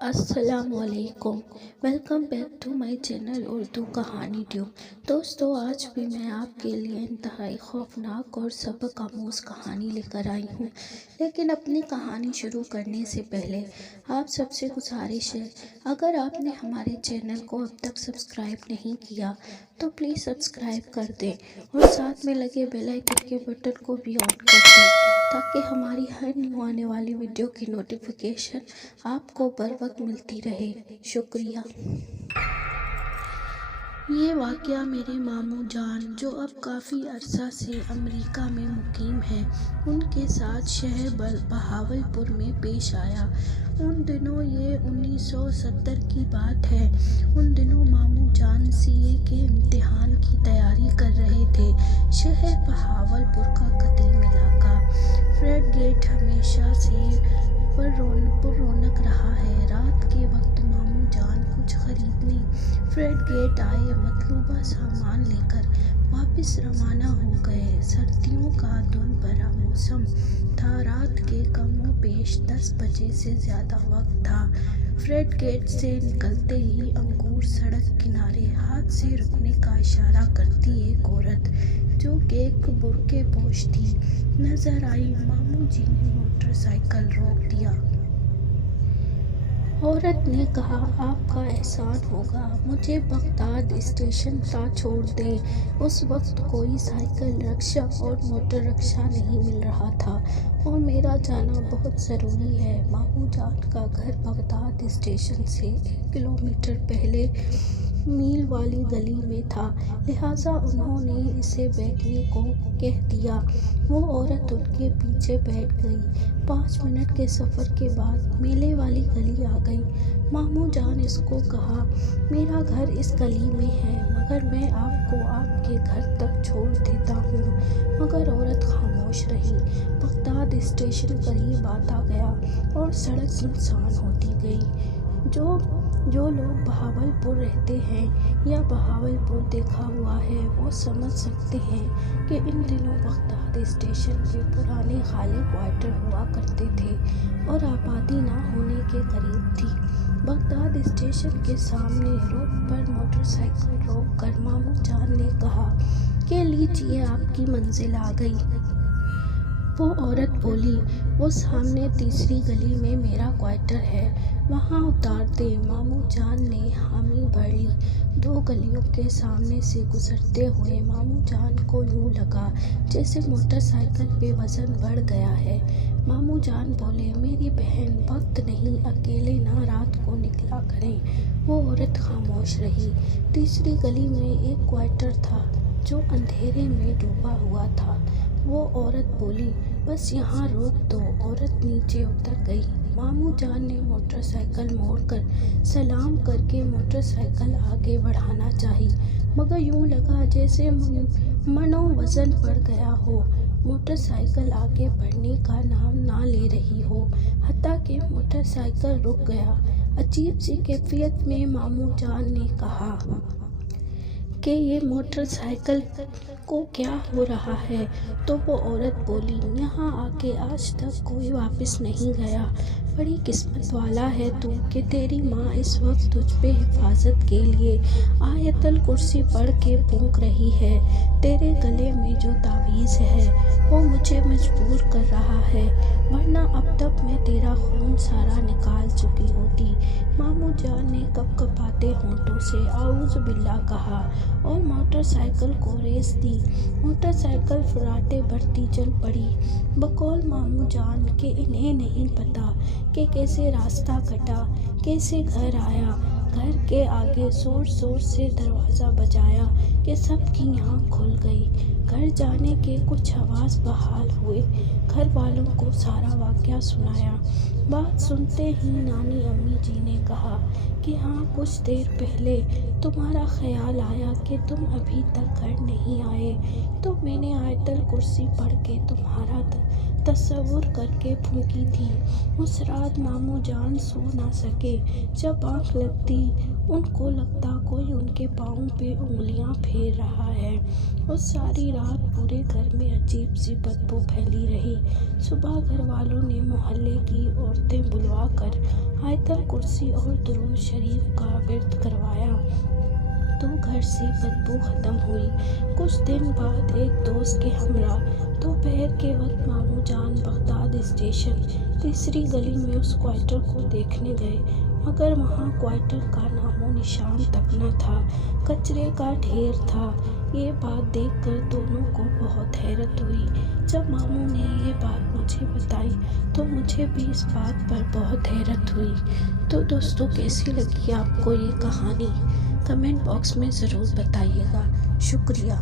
السلام علیکم، welcome back to my channel Urdu کہانی ٹیوب۔ دوستو، آج بھی میں آپ کے لیے انتہائی خوفناک اور سبق آموز کہانی لے کر آئی ہوں۔ لیکن اپنی کہانی شروع کرنے سے پہلے آپ سب سے گزارش ہے، اگر آپ نے ہمارے چینل کو اب تک سبسکرائب نہیں کیا تو پلیز سبسکرائب کر دیں اور ساتھ میں لگے بیل آئکن کے بٹن کو بھی آن کر دیں تاکہ ہماری ہر نیو آنے والی ویڈیو کی نوٹیفیکیشن آپ کو بر وقت ملتی رہے۔ شکریہ۔ یہ واقعہ میرے ماموں جان، جو اب کافی عرصہ سے امریکہ میں مقیم ہیں، ان کے ساتھ شہر بہاولپور میں پیش آیا۔ ان دنوں یہ 1970 کی بات ہے۔ ان دنوں ماموں جان CA کے امتحان کی تیاری کر رہے تھے۔ شہر بہاولپور کا قدیم علاقہ فرید گیٹ ہمیشہ سے پر رونق رہا ہے۔ رات کے وقت ماموں جان کچھ خریدنے فرید گیٹ آئے۔ مطلوبہ سامان لے کر واپس روانہ ہو گئے۔ سردیوں کا دھند بھرا موسم تھا۔ رات کے کم و بیش 10 بجے سے زیادہ وقت تھا۔ فرید گیٹ سے نکلتے ہی انگور سڑک کنارے ہاتھ سے رکنے کا اشارہ کرتی ایک عورت، جو کہ ایک برقعے پوش تھی، نظر آئی۔ ماموں جی نے موٹر سائیکل روک دیا۔ عورت نے کہا، آپ کا احسان ہوگا، مجھے بغداد اسٹیشن تا چھوڑ دیں۔ اس وقت کوئی سائیکل رکشہ اور موٹر رکشہ نہیں مل رہا تھا اور میرا جانا بہت ضروری ہے۔ ماموں جان کا گھر بغداد اسٹیشن سے 1 کلومیٹر پہلے میل والی گلی میں تھا، لہٰذا انہوں نے اسے بیٹھنے کو کہہ دیا۔ وہ عورت ان کے پیچھے بیٹھ گئی۔ 5 منٹ کے سفر کے بعد میلے والی گلی آ گئی۔ ماموں جان اس کو کہا، میرا گھر اس گلی میں ہے، مگر میں آپ کو آپ کے گھر تک چھوڑ دیتا ہوں۔ مگر عورت خاموش رہی۔ بغداد اسٹیشن قریب آتا گیا اور سڑک سنسان ہوتی گئی۔ جو لوگ بہاولپور رہتے ہیں یا بہاولپور دیکھا ہوا ہے، وہ سمجھ سکتے ہیں کہ ان دنوں بغداد اسٹیشن پہ پرانے خالی کوارٹر ہوا کرتے تھے اور آبادی نہ ہونے کے قریب تھی۔ بغداد اسٹیشن کے سامنے روڈ پر موٹر سائیکل روک کر ماموں جان نے کہا کہ لیجیے، آپ کی منزل آ گئی۔ وہ عورت بولی، وہ سامنے تیسری گلی میں میرا کوارٹر ہے، وہاں اتار دیں۔ ماموں جان نے حامی بھر لی۔ 2 گلیوں کے سامنے سے گزرتے ہوئے ماموں جان کو یوں لگا جیسے موٹر سائیکل پہ وزن بڑھ گیا ہے۔ ماموں جان بولے، میری بہن، وقت نہیں، اکیلے نہ رات کو نکلا کریں۔ وہ عورت خاموش رہی۔ تیسری گلی میں ایک کوارٹر تھا جو اندھیرے میں ڈوبا ہوا تھا۔ وہ عورت بولی، بس یہاں روک دو۔ عورت نیچے اتر گئی۔ ماموں جان نے موٹر سائیکل موڑ کر سلام کر کے موٹر سائیکل آگے بڑھانا چاہی، مگر یوں لگا جیسے منو وزن بڑھ گیا ہو۔ موٹر سائیکل آگے بڑھنے کا نام نہ لے رہی ہو، حتیٰ کہ موٹر سائیکل رک گیا۔ عجیب سی کیفیت میں ماموں جان نے کہا کہ یہ موٹر سائیکل کو کیا ہو رہا ہے؟ تو وہ عورت بولی، یہاں آ کے آج تک کوئی واپس نہیں گیا۔ بڑی قسمت والا ہے تو کہ تیری ماں اس وقت تجھ پہ حفاظت کے لیے آیت الکرسی پڑھ کے پھونک رہی ہے۔ تیرے گلے میں جو تعویذ ہے وہ مجھے مجبور کر رہا ہے، ورنہ اب تک میں تیرا خون سارا نکال چکی ہوتی۔ ماموں جان نے کپکپاتے ہونٹوں سے اعوذ باللہ کہا اور موٹر سائیکل کو ریس دی۔ موٹر سائیکل فراٹے بھرتی چل پڑی۔ بقول ماموں جان کہ انہیں نہیں پتا کہ کیسے راستہ کٹا، کیسے گھر آیا۔ گھر کے آگے زور زور سے دروازہ بجایا کہ سب کی آنکھ کھل گئی۔ گھر جانے کے کچھ حواس بحال ہوئے۔ گھر والوں کو سارا واقعہ سنایا۔ بات سنتے ہی نانی امی جی نے کہا کہ ہاں، کچھ دیر پہلے تمہارا خیال آیا کہ تم ابھی تک گھر نہیں آئے، تو میں نے آیت الکرسی پڑھ کے تمہارا تصور کر کے پھونکی تھی۔ اس رات ماموں جان سو نہ سکے۔ جب آنکھ لگتی ان کو لگتا کوئی ان کے پاؤں پہ انگلیاں پھیر رہا ہے۔ اس ساری رات پورے گھر میں عجیب سی بدبو پھیلی رہی۔ صبح گھر والوں نے محلے کی عورتیں بلوا کر آیت الکرسی اور درود شریف کا ورد کروایا تو گھر سے بدبو ختم ہوئی۔ کچھ دن بعد ایک دوست کے ہمراہ دوپہر کے وقت ماموں جان بغداد اسٹیشن تیسری گلی میں اس کوارٹر کو دیکھنے گئے، مگر وہاں کوارٹر کا نام و نشان تک نہ تھا، کچرے کا ڈھیر تھا۔ یہ بات دیکھ کر دونوں کو بہت حیرت ہوئی۔ جب ماموں نے یہ بات مجھے بتائی تو مجھے بھی اس بات پر بہت حیرت ہوئی۔ تو دوستو، کیسی لگی آپ کو یہ کہانی؟ کمنٹ باکس میں ضرور بتائیے گا۔ شکریہ۔